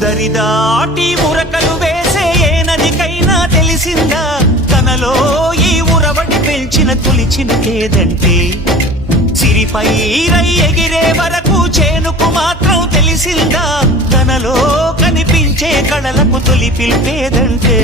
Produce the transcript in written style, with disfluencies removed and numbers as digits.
దరిదాటి ఉరకలు వేసే ఏ నదికైనా తెలిసిందా తనలో ఈ ఉరవడి పెంచిన తొలి చినుకేదంటే సిరిపై రై ఎగిరే వరకు చేనుకు మాత్రం తెలిసిందా తనలో కనిపించే కళలకు తొలి పిలిపేదంటే